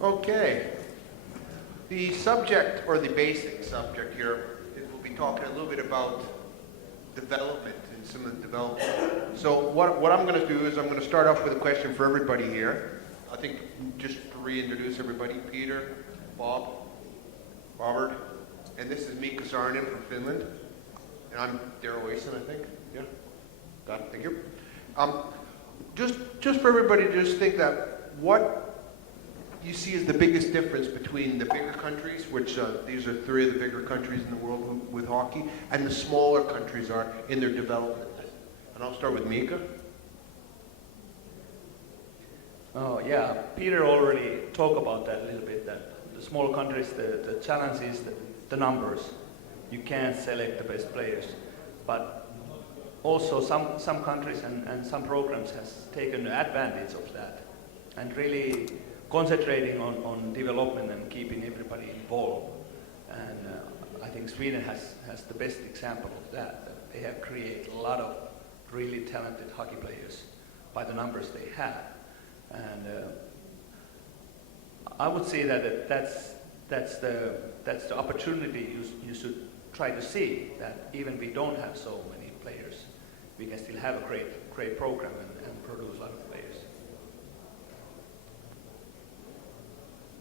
Okay. The subject, or the basic subject here, is we'll be talking a little bit about development and some of the development. So what I'm going to do is I'm going to start off with a question for everybody here. I think just to reintroduce everybody, Peter, Bob, Robert, and this is Mika Saarinen from Finland. And I'm Darryl Wason, I think. Yeah? Got it, thank you. Just for everybody to just think that what you see as the biggest difference between the bigger countries, which these are three of the bigger countries in the world with hockey, and the smaller countries are in their development. And I'll start with Mika. Oh yeah, Peter already talked about that a little bit, that the small countries, the challenge is the numbers. You can't select the best players. But also some countries and some programs has taken advantage of that and really concentrating on development and keeping everybody involved. And I think Sweden has the best example of that. They have created a lot of really talented hockey players by the numbers they have. And I would say that that's the opportunity you should try to see, that even we don't have so many players, we can still have a great program and produce a lot of players.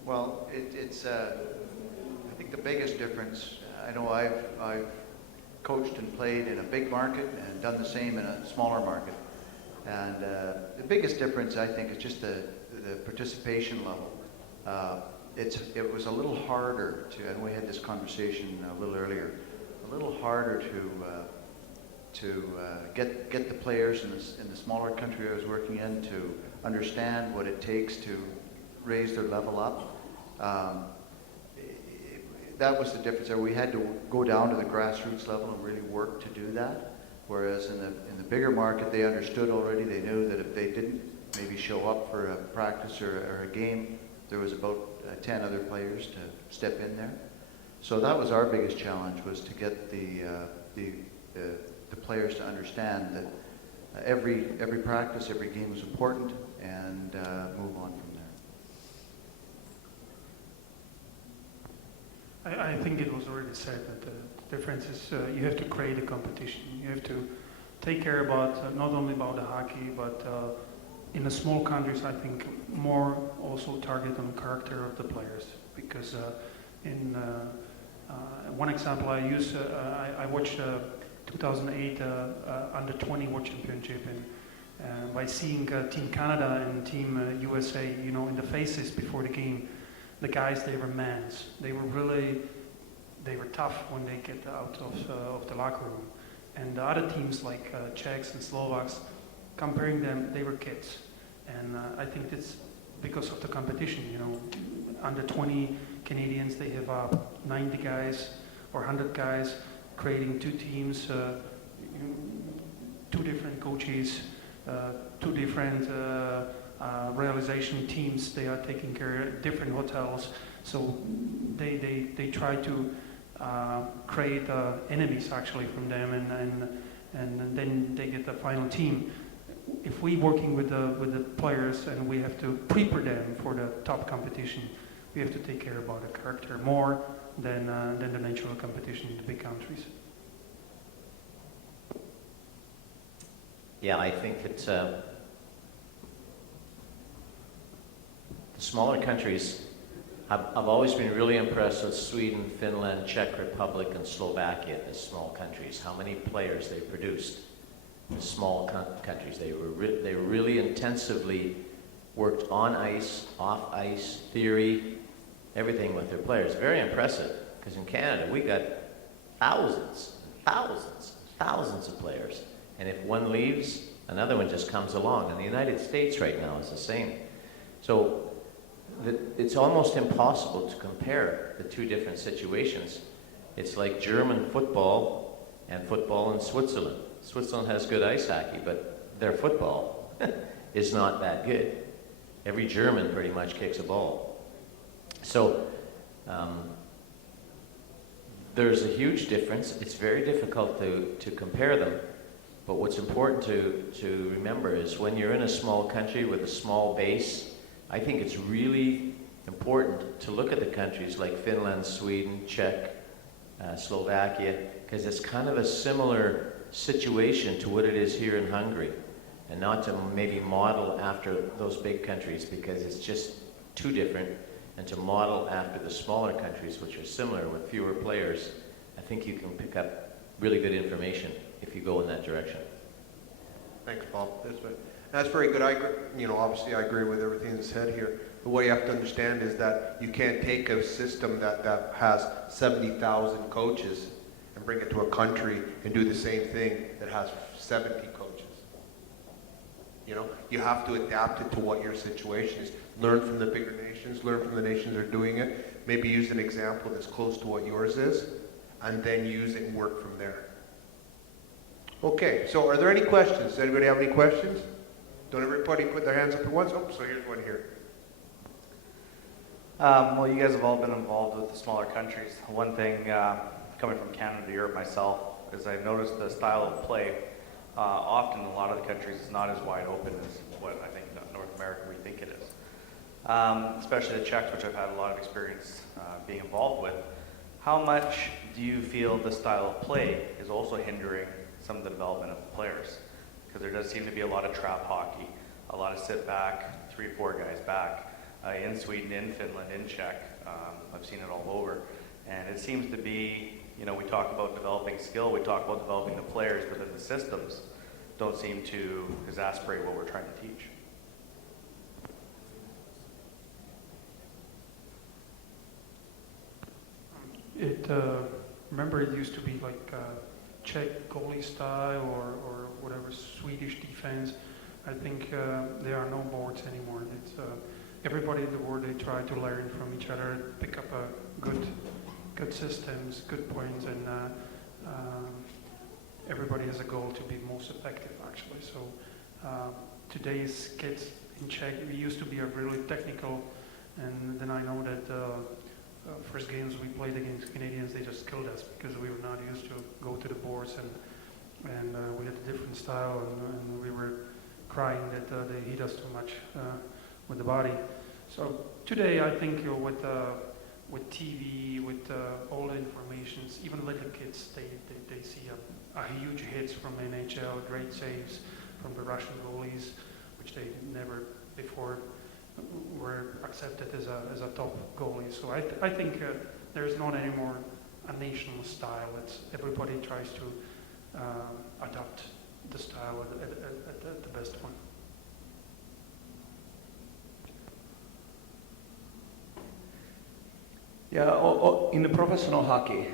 Well, I think the biggest difference, I know I've coached and played in a big market and done the same in a smaller market. And the biggest difference, I think, is just the participation level. It was a little harder to, and we had this conversation a little earlier, a little harder to get the players in the smaller country I was working in to understand what it takes to raise their level up. That was the difference there. We had to go down to the grassroots level and really work to do that. Whereas in the bigger market, they understood already. They knew that if they didn't maybe show up for a practice or a game, there was about 10 other players to step in there. So that was our biggest challenge, was to get the players to understand that every practice, every game was important, and move on from there. I think it was already said that the difference is you have to create a competition. You have to take care about not only about the hockey, but in the small countries, I think more also target on the character of the players. Because in one example I use, I watched 2008 Under 20 World Championship, and by seeing Team Canada and Team USA, you know, in the faces before the game, the guys, they were mans. They were tough when they get out of the locker room. And the other teams like Czechs and Slovaks, comparing them, they were kids. And I think that's because of the competition, you know. Under 20 Canadians, they have 90 guys or 100 guys creating two teams, two different coaches, two different realization teams. They are taking care of different hotels. So they try to create enemies actually from them, and then they get the final team. If we working with the players and we have to prepare them for the top competition, we have to take care about the character more than the natural competition in the big countries. Yeah, I think that the smaller countries, I've always been really impressed with Sweden, Finland, Czech Republic, and Slovakia, the small countries, how many players they produced. The small countries, they really intensively worked on ice, off ice, theory, everything with their players. Very impressive, because in Canada we got thousands of players. And if one leaves, another one just comes along. And the United States right now is the same. So it's almost impossible to compare the two different situations. It's like German football and football in Switzerland. Switzerland has good ice hockey, but their football is not that good. Every German pretty much kicks a ball. So there's a huge difference. It's very difficult to compare them. But what's important to remember is when you're in a small country with a small base, I think it's really important to look at the countries like Finland, Sweden, Czech, Slovakia, because it's kind of a similar situation to what it is here in Hungary, and not to maybe model after those big countries because it's just too different, and to model after the smaller countries which are similar with fewer players. I think you can pick up really good information if you go in that direction. Thanks, Paul. That's very good. Obviously I agree with everything that's said here. But what you have to understand is that you can't take a system that has 70,000 coaches and bring it to a country and do the same thing that has 70 coaches. You have to adapt it to what your situation is. Learn from the bigger nations, learn from the nations that are doing it, maybe use an example that's close to what yours is, and then use it and work from there. Okay, so are there any questions? Does anybody have any questions? Don't everybody put their hands up at once? Oh, so here's one here. Well, you guys have all been involved with the smaller countries. One thing, coming from Canada to Europe myself, is I've noticed the style of play. Often, a lot of the countries is not as wide open as what I think North America we think it is. Especially the Czechs, which I've had a lot of experience being involved with. How much do you feel the style of play is also hindering some of the development of the players? Because there does seem to be a lot of trap hockey, a lot of sit back, 3-4 guys back. In Sweden, in Finland, in Czech, I've seen it all over. And it seems to be, we talk about developing skill, we talk about developing the players, but then the systems don't seem to exasperate what we're trying to teach. Remember it used to be like Czech goalie style or whatever, Swedish defense. I think there are no boards anymore. It's everybody in the world, they try to learn from each other, pick up good systems, good points, and everybody has a goal to be most effective, actually. So today's kids in Czech, we used to be a really technical, and then I know that first games we played against Canadians, they just killed us because we were not used to go to the boards, and we had a different style, and we were crying that they hit us too much with the body. So today I think with TV, with all the informations, even little kids, they see a huge hits from NHL, great saves from the Russian goalies, which they never before were accepted as a top goalie. So I think there's not anymore a national style. It's everybody tries to adapt the style at the best one. Yeah, in the professional hockey,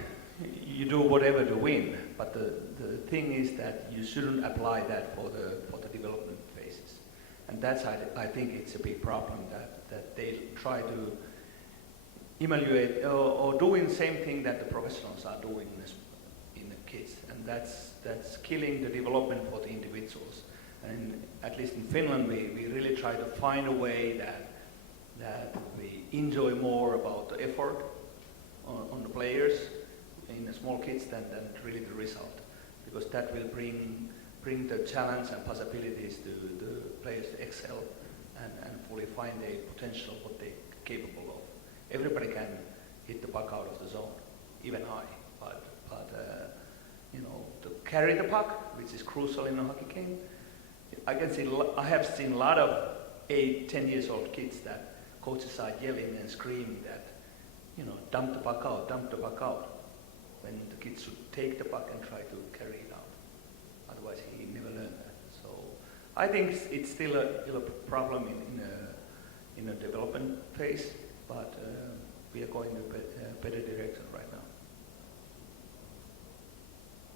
you do whatever to win, but the thing is that you shouldn't apply that for the development phases, and that's I think it's a big problem that they try to evaluate or doing the same thing that the professionals are doing in the kids, and that's killing the development for the individuals. And at least in Finland, we really try to find a way that we enjoy more about the effort on the players in the small kids than really the result, because that will bring the challenge and possibilities to the players to excel and fully find their potential, what they're capable of. Everybody can hit the puck out of the zone, even I, but to carry the puck, which is crucial in a hockey game, I have seen a lot of 8-10 years old kids that coaches are yelling and screaming that, dump the puck out, when the kids should take the puck and try to carry it out. Otherwise, he never learned that. So I think it's still a problem in a development phase, but we are going in a better direction right now.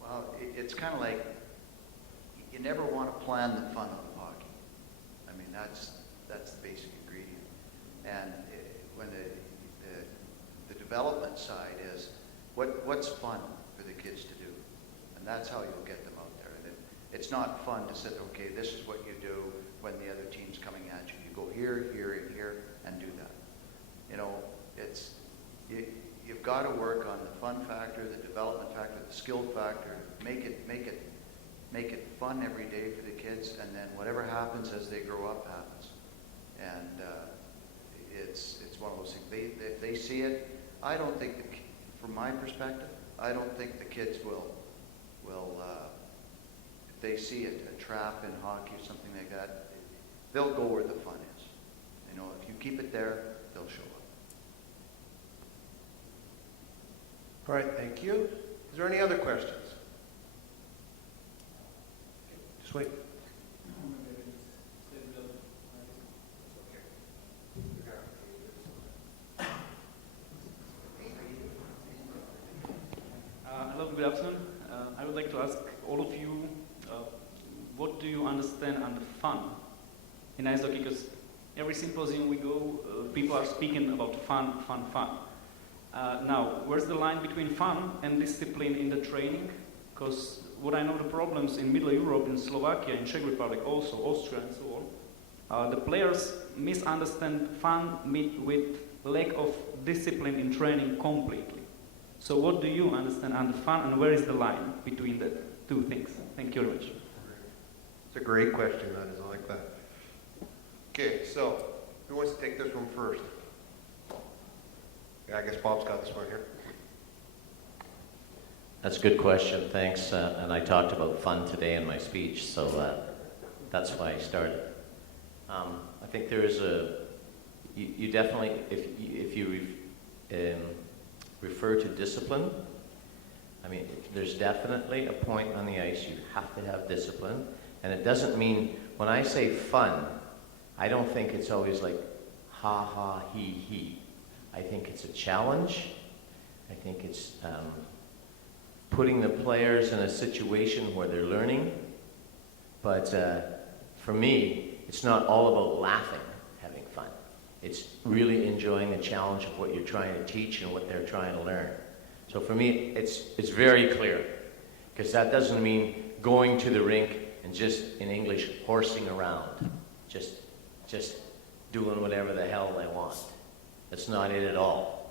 Well, it's kind of like you never want to plan the fun of hockey. I mean, that's the basic ingredient. And when the development side is what's fun for the kids to do, and that's how you'll get them out there. And it's not fun to say, okay, this is what you do when the other team's coming at you. You go here, here, and here, and do that. You've got to work on the fun factor, the development factor, the skill factor. Make it fun every day for the kids, and then whatever happens as they grow up happens. And it's one of those things. If they see it, I don't think, from my perspective, I don't think the kids will, if they see it, a trap in hockey or something like that, they'll go where the fun is. You know, if you keep it there, they'll show up. All right, thank you. Is there any other questions? Just wait. Hello, good afternoon. I would like to ask all of you, what do you understand under fun in ice hockey? Because every symposium we go, people are speaking about fun. Now, where's the line between fun and discipline in the training? Because what I know the problems in Middle Europe, in Slovakia, in Czech Republic, also Austria and so on, the players misunderstand fun with lack of discipline in training completely. So what do you understand under fun, and where is the line between the two things? Thank you very much. It's a great question, that is. I like that. Okay, so who wants to take this one first? Yeah, I guess Bob's got this one here. That's a good question, thanks. And I talked about fun today in my speech, so that's why I started. I think there is you definitely, if you refer to discipline, I mean, there's definitely a point on the ice you have to have discipline, and it doesn't mean, when I say fun, I don't think it's always like ha ha he. I think it's a challenge. I think it's putting the players in a situation where they're learning, but for me, it's not all about laughing, having fun. It's really enjoying the challenge of what you're trying to teach and what they're trying to learn. So for me, it's very clear, because that doesn't mean going to the rink and just, in English, horsing around, just doing whatever the hell they want. That's not it at all.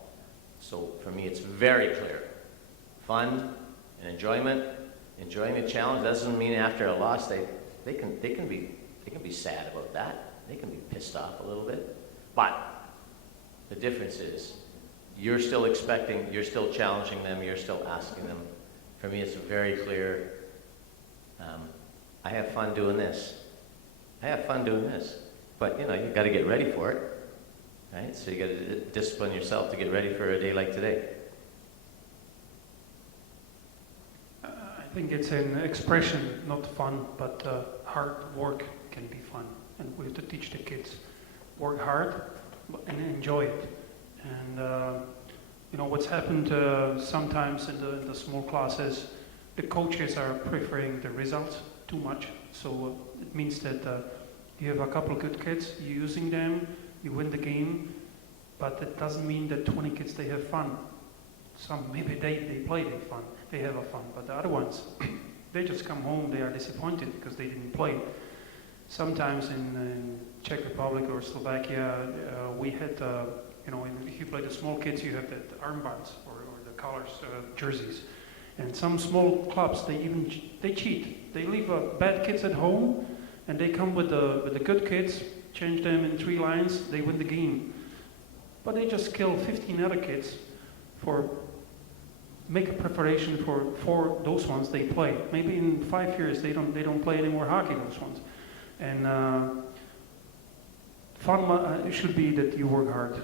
So for me, it's very clear. Fun and enjoyment, enjoying the challenge doesn't mean after a loss they can be sad about that. They can be pissed off a little bit. But the difference is you're still expecting, you're still challenging them, you're still asking them. For me, it's very clear. I have fun doing this. I have fun doing this. But you know, you've got to get ready for it. Right? So you got to discipline yourself to get ready for a day like today. I think it's an expression, not fun, but hard work can be fun. And we have to teach the kids, work hard and enjoy it. And you know, what's happened sometimes in the small classes, the coaches are preferring the results too much. So it means that you have a couple of good kids, you're using them, you win the game, but it doesn't mean that 20 kids, they have fun. Some, maybe they play, they have a fun, but the other ones, they just come home, they are disappointed because they didn't play. Sometimes in Czech Republic or Slovakia, we had, you know, if you play the small kids, you have the armbands or the colors, jerseys. And some small clubs, they cheat. They leave bad kids at home, and they come with the good kids, change them in 3 lines, they win the game. But they just kill 15 other kids for make a preparation for those ones they play. Maybe in 5 years they don't play any more hockey, those ones. And fun should be that you work hard.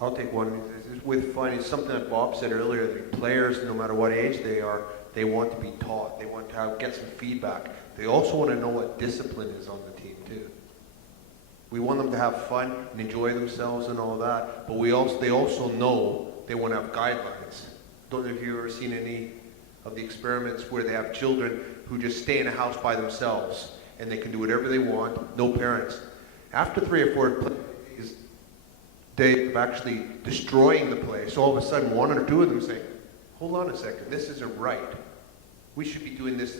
I'll take one. With fun, it's something that Bob said earlier. The players, no matter what age they are, they want to be taught. They want to get some feedback. They also want to know what discipline is on the team too. We want them to have fun and enjoy themselves and all that, but they also know they want to have guidelines. Don't know if you've ever seen any of the experiments where they have children who just stay in a house by themselves and they can do whatever they want, no parents. After 3 or 4 plays, they're actually destroying the place. So all of a sudden, 1 or 2 of them say, hold on a second, this isn't right. We should be doing this.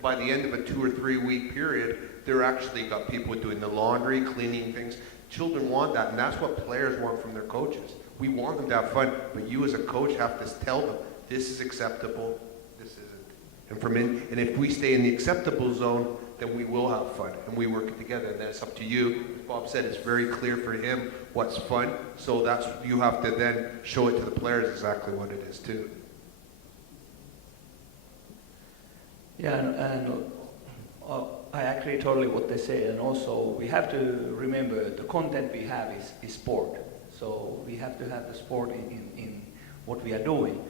By the end of a 2 or 3 week period, they're actually got people doing the laundry, cleaning things. Children want that, and that's what players want from their coaches. We want them to have fun, but you as a coach have to tell them, this is acceptable, this isn't. And if we stay in the acceptable zone, then we will have fun, and we work it together, and then it's up to you. As Bob said, it's very clear for him what's fun, so that's, you have to then show it to the players exactly what it is too. Yeah, and I agree totally what they say, and also we have to remember the content we have is sport. So we have to have the sport in what we are doing.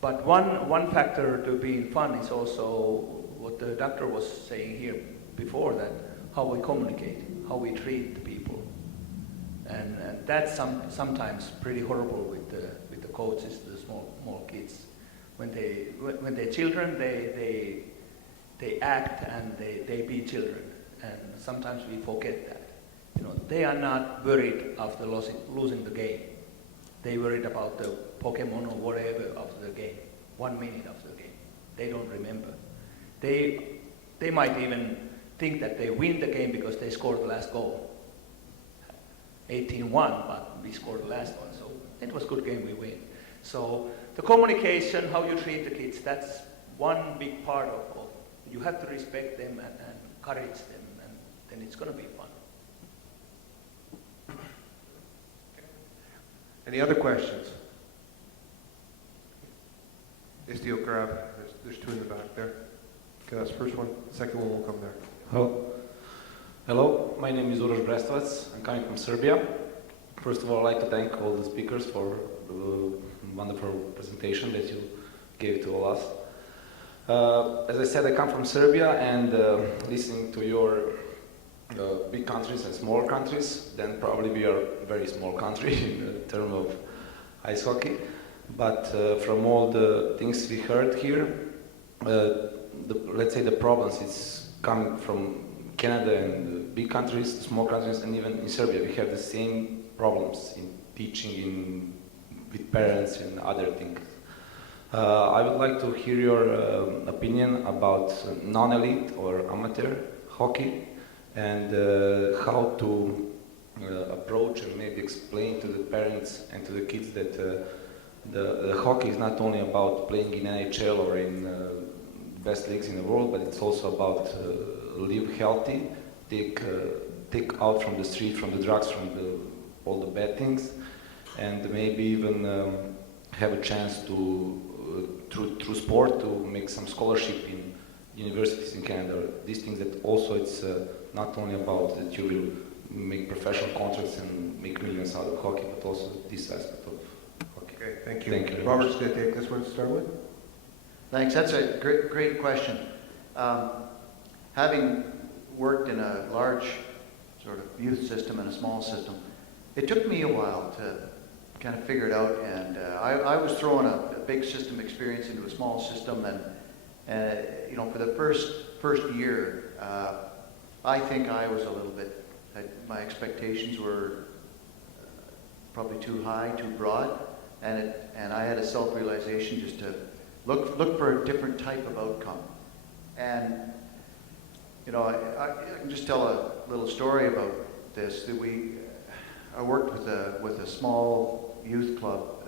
But one factor to being fun is also what the doctor was saying here before, that how we communicate, how we treat the people. And that's sometimes pretty horrible with the coaches, the small kids. When they're children, they act and they be children, and sometimes we forget that. You know, they are not worried after losing the game. They worried about the Pokemon or whatever after the game, 1 minute after the game. They don't remember. They might even think that they win the game because they scored the last goal. 18-1, but we scored the last one, so it was a good game, we win. So the communication, how you treat the kids, that's one big part of you have to respect them and encourage them, and then it's going to be fun. Any other questions? Istio Grab, there's two in the back there. Okay, that's the first one. The second one will come there. Hello, my name is Uroš Brestovac. I'm coming from Serbia. First of all, I'd like to thank all the speakers for the wonderful presentation that you gave to all us. As I said, I come from Serbia, and listening to your big countries and small countries, then probably we are a very small country in terms of ice hockey. But from all the things we heard here, let's say the problems is coming from Canada and the big countries, small countries, and even in Serbia we have the same problems in teaching, with parents and other things. I would like to hear your opinion about non-elite or amateur hockey, and how to approach and maybe explain to the parents and to the kids that the hockey is not only about playing in NHL or in best leagues in the world, but it's also about live healthy, take out from the street, from the drugs, from all the bad things, and maybe even have a chance to through sport to make some scholarship in universities in Canada. These things that also it's not only about that you will make professional contracts and make millions out of hockey, but also this aspect of hockey. Okay, thank you. Thank you very Robert's going to take this one to start with. Thanks. That's a great question. Having worked in a large sort of youth system and a small system, it took me a while to kind of figure it out. And I was throwing a big system experience into a small system, and you know, for the first year, I think I was a little bit. My expectations were probably too high, too broad, and I had a self-realization just to look for a different type of outcome. And you know, I can just tell a little story about this. That I worked with a small youth club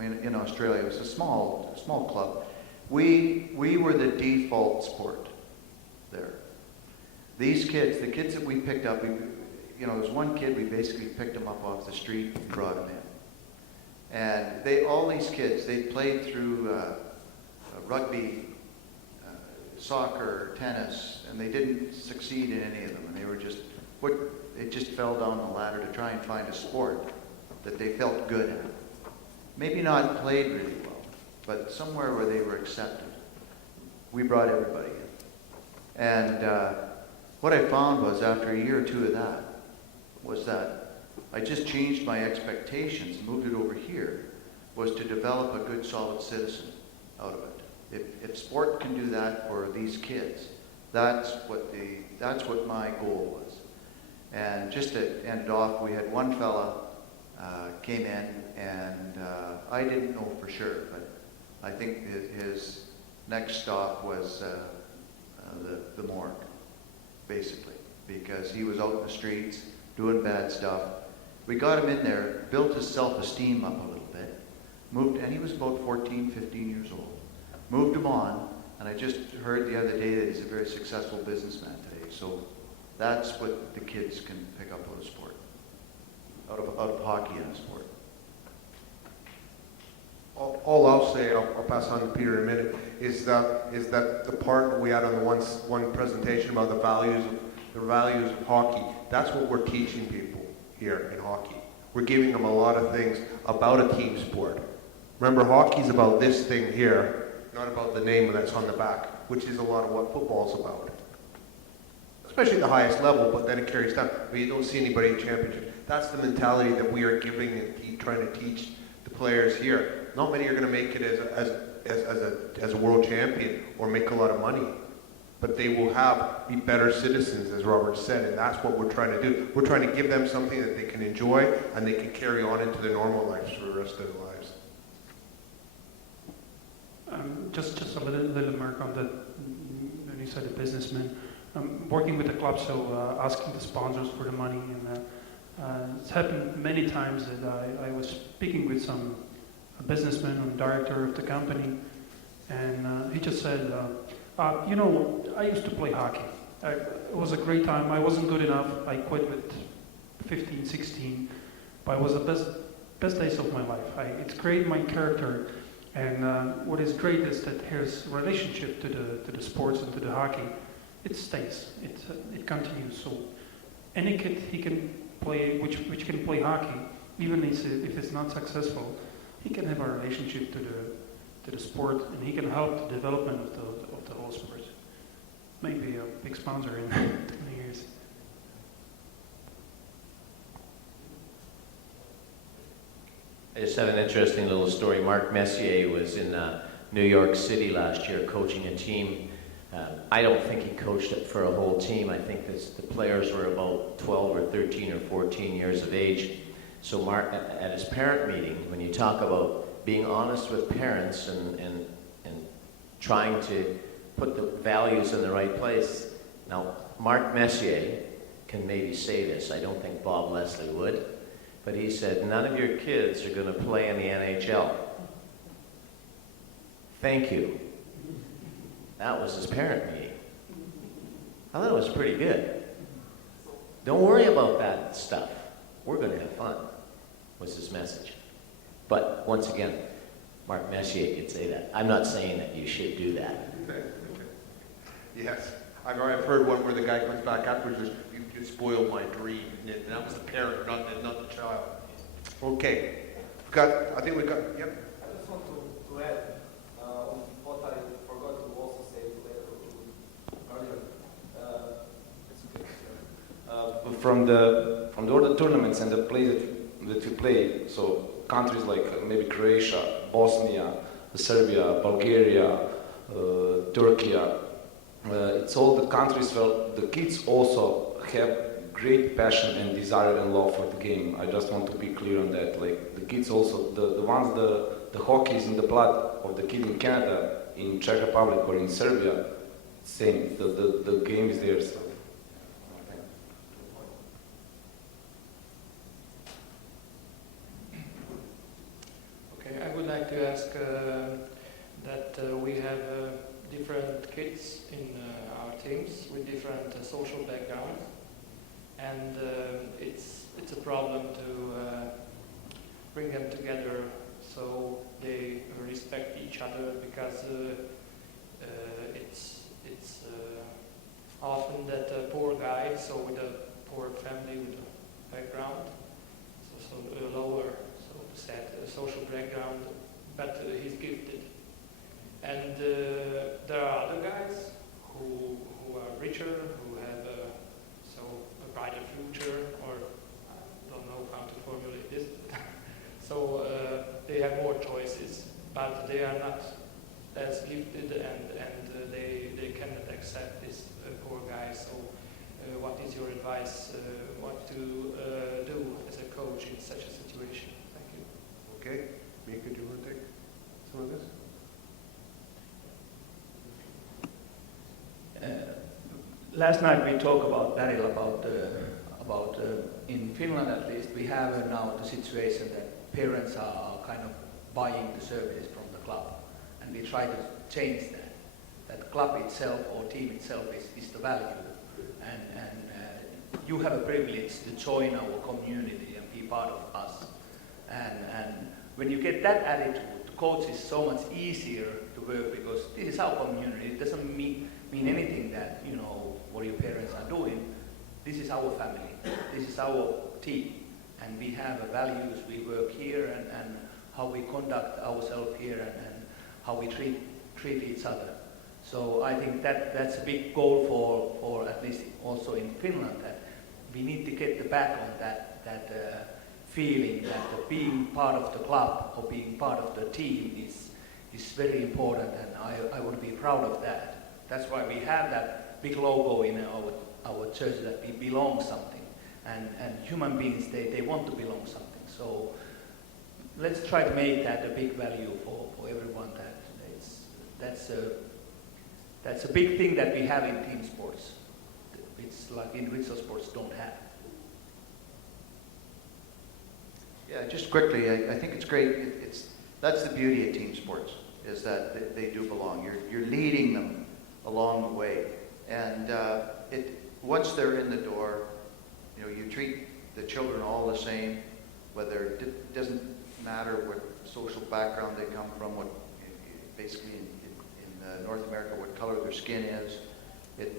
in Australia. It was a small club. We were the default sport there. These kids, the kids that we picked up, there was one kid, we basically picked him up off the street and brought him in. And all these kids, they played through rugby, soccer, tennis, and they didn't succeed in any of them. And they were they just fell down the ladder to try and find a sport that they felt good at. Maybe not played really well, but somewhere where they were accepted. We brought everybody in. And what I found was, after a year or two of that, was that I just changed my expectations, moved it over here, was to develop a good, solid citizen out of it. If sport can do that for these kids, that's what my goal was. And just to end it off, we had one fella came in, and I didn't know for sure, but I think his next stop was the morgue, basically, because he was out in the streets doing bad stuff. We got him in there, built his self-esteem up a little bit, and he was about 14, 15 years old. Moved him on, And I just heard the other day that he's a very successful businessman today. So that's what the kids can pick up out of sport, out of hockey and sport. All I'll say, I'll pass on to Peter in a minute, is that the part we had on the one presentation about the values of hockey, that's what we're teaching people here in hockey. We're giving them a lot of things about a team sport. Remember, hockey's about this thing here, not about the name that's on the back, which is a lot of what football's about. Especially at the highest level, but then it carries down. But you don't see anybody in championship. That's the mentality that we are giving and trying to teach the players here. Not many are going to make it as a world champion or make a lot of money, but they will be better citizens, as Robert said, and that's what we're trying to do. We're trying to give them something that they can enjoy and they can carry on into their normal lives for the rest of their lives. Just a little mark on that. When you said a businessman, working with the club, so asking the sponsors for the money, and it's happened many times that I was speaking with a businessman and director of the company, and he just said, you know, I used to play hockey. It was a great time. I wasn't good enough. I quit with 15, 16, but it was the best days of my life. It's created my character. And what is great is that his relationship to the sports and to the hockey, it stays, it continues. So any kid he can play, which can play hockey, even if it's not successful, he can have a relationship to the sport, and he can help the development of the whole sport. Maybe a big sponsor in 20 years. I just have an interesting little story. Mark Messier was in New York City last year coaching a team. I don't think he coached it for a whole team. I think the players were about 12 or 13 or 14 years of age. So Mark, at his parent meeting, when you talk about being honest with parents and trying to put the values in the right place. Now, Mark Messier can maybe say this. I don't think Bob Leslie would. But he said, none of your kids are going to play in the NHL. Thank you. That was his parent meeting. I thought it was pretty good. Don't worry about that stuff. We're going to have fun, was his message. But once again, Mark Messier could say that. I'm not saying that you should do that. Yes. I've heard one where the guy comes back afterwards and says, you spoiled my dream. And that was the parent, not the child. Okay. I think we got, yep. I just want to add on what I forgot to also say earlier. It's okay. From the all the tournaments and the plays that we play, so countries like maybe Croatia, Bosnia, Serbia, Bulgaria, Turkey, it's all the countries where the kids also have great passion and desire and love for the game. I just want to be clear on that. Like the kids also, the hockey is in the blood of the kid in Canada, in Czech Republic or in Serbia, same. The game is there. So. Okay, I would like to ask that we have different kids in our teams with different social backgrounds, and it's a problem to bring them together so they respect each other, because it's often that a poor guy, so with a poor family with a background, so lower, so sad social background, but he's gifted. And there are other guys who are richer, who have a brighter future, or I don't know how to formulate this. So they have more choices, but they are not as gifted, and they cannot accept this poor guy. So what is your advice, what to do as a coach in such a situation? Thank you. Okay. Mika, do you want to take some of this? Last night we talked about Daryl about in Finland at least we have now the situation that parents are kind of buying the services from the club, and we try to change that. that club itself or team itself is the value. And you have a privilege to join our community and be part of us. And when you get that attitude, the coach is so much easier to work because this is our community. It doesn't mean anything that, you know, what your parents are doing. This is our family. This is our team. And we have values. We work here and how we conduct ourselves here and how we treat each other. So I think that's a big goal for at least also in Finland, that we need to get back on that feeling that being part of the club or being part of the team is very important, and I want to be proud of that. That's why we have that big logo in our church, that we belong something, and human beings they want to belong something. So let's try to make that a big value for everyone. That's a big thing that we have in team sports. It's like individual sports don't have. Yeah, just quickly, I think it's great. That's the beauty of team sports, is that they do belong. You're leading them along the way, and once they're in the door, you know, you treat the children all the same, whether it doesn't matter what social background they come from, what basically in North America, what color their skin is.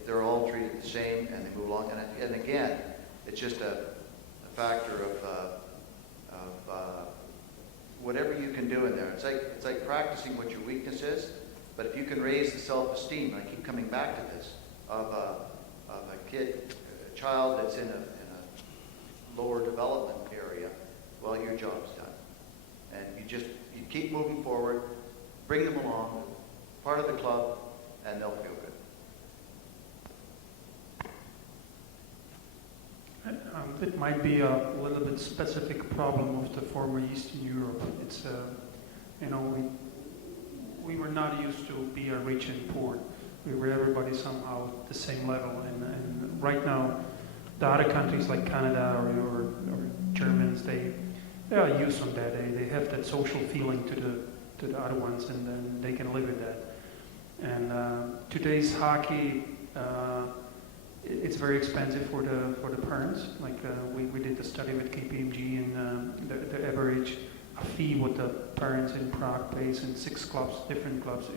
They're all treated the same, and they move along. And again, it's just a factor of whatever you can do in there. It's like practicing what your weakness is, but if you can raise the self-esteem, I keep coming back to this, of a child that's in a lower development area, well, your job's done. And you keep moving forward, bring them along, part of the club, and they'll feel good. It might be a little bit specific problem of the former Eastern Europe. It's, you know, we were not used to be a rich and poor. We were everybody somehow at the same level. And right now, the other countries like Canada or Germans, they are used on that. They have that social feeling to the other ones, and then they can live with that. And today's hockey, it's very expensive for the parents. Like we did the study with KPMG, and the average fee what the parents in Prague pays in 6 clubs, different clubs,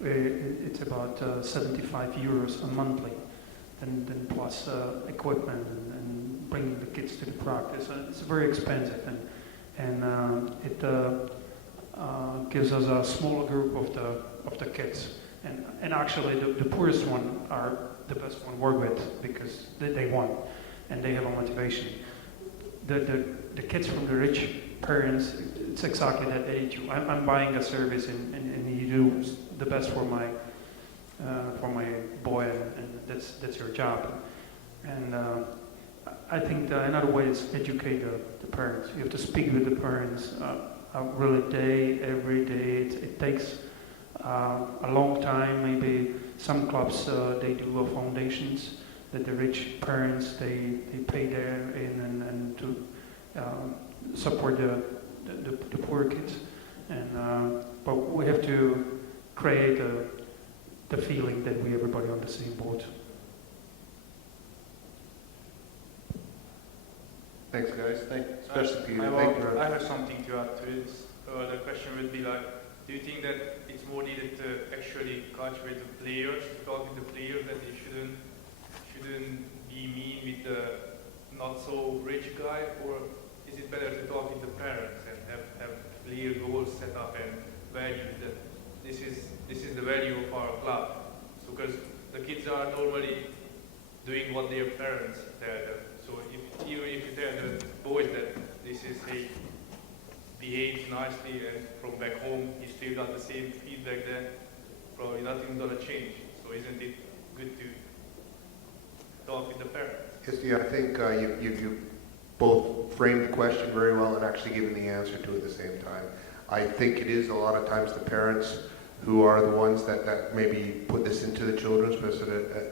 it's about 75 euros a monthly, and then plus equipment and bringing the kids to the practice. It's very expensive, and it gives us a smaller group of the kids. And actually, the poorest one are the best one to work with because they want and they have a motivation. The kids from the rich parents, it's exactly that age. I'm buying a service and you do the best for my boy, and that's your job. And I think another way is educate the parents. You have to speak with the parents really every day. It takes a long time. Maybe some clubs they do foundations that the rich parents they pay there in and to support the poor kids. And but we have to create the feeling that we everybody on the same boat. Thanks, guys. Especially Peter. Thank you. I have something to add to this. The question would be like, do you think that it's more needed to actually catch with the players, to talk with the players, that they shouldn't be mean with the not so rich guy, or is it better to talk with the parents and have clear goals set up and values that this is the value of our club? So because the kids are normally doing what their parents tell them. So even if you tell the boys that this is, hey, behave nicely, and from back home you still got the same feedback, then probably nothing's gonna change. So isn't it good to talk with the parents? Yes, I think you both framed the question very well and actually given the answer to it at the same time. I think it is a lot of times the parents who are the ones that maybe put this into the children,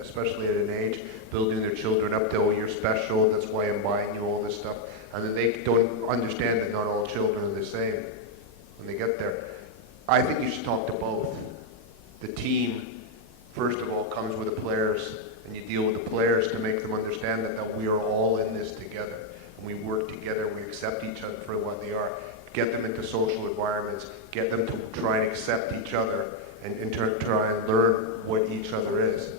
especially at an age, building their children up to, oh, you're special, that's why I'm buying you all this stuff. And then they don't understand that not all children are the same when they get there. I think you should talk to both. the team, first of all, comes with the players, and you deal with the players to make them understand that we are all in this together. And we work together, we accept each other for what they are. Get them into social environments, get them to try and accept each other, and try and learn what each other is.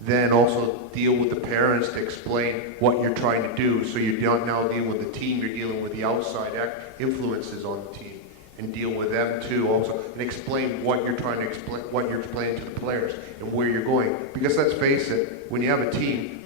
Then also deal with the parents to explain what you're trying to do. So you're not now dealing with the team, you're dealing with the outside influences on the team, and deal with them too also, and explain what you're trying to explain, what you're explaining to the players and where you're going. Because let's face it, when you have a team,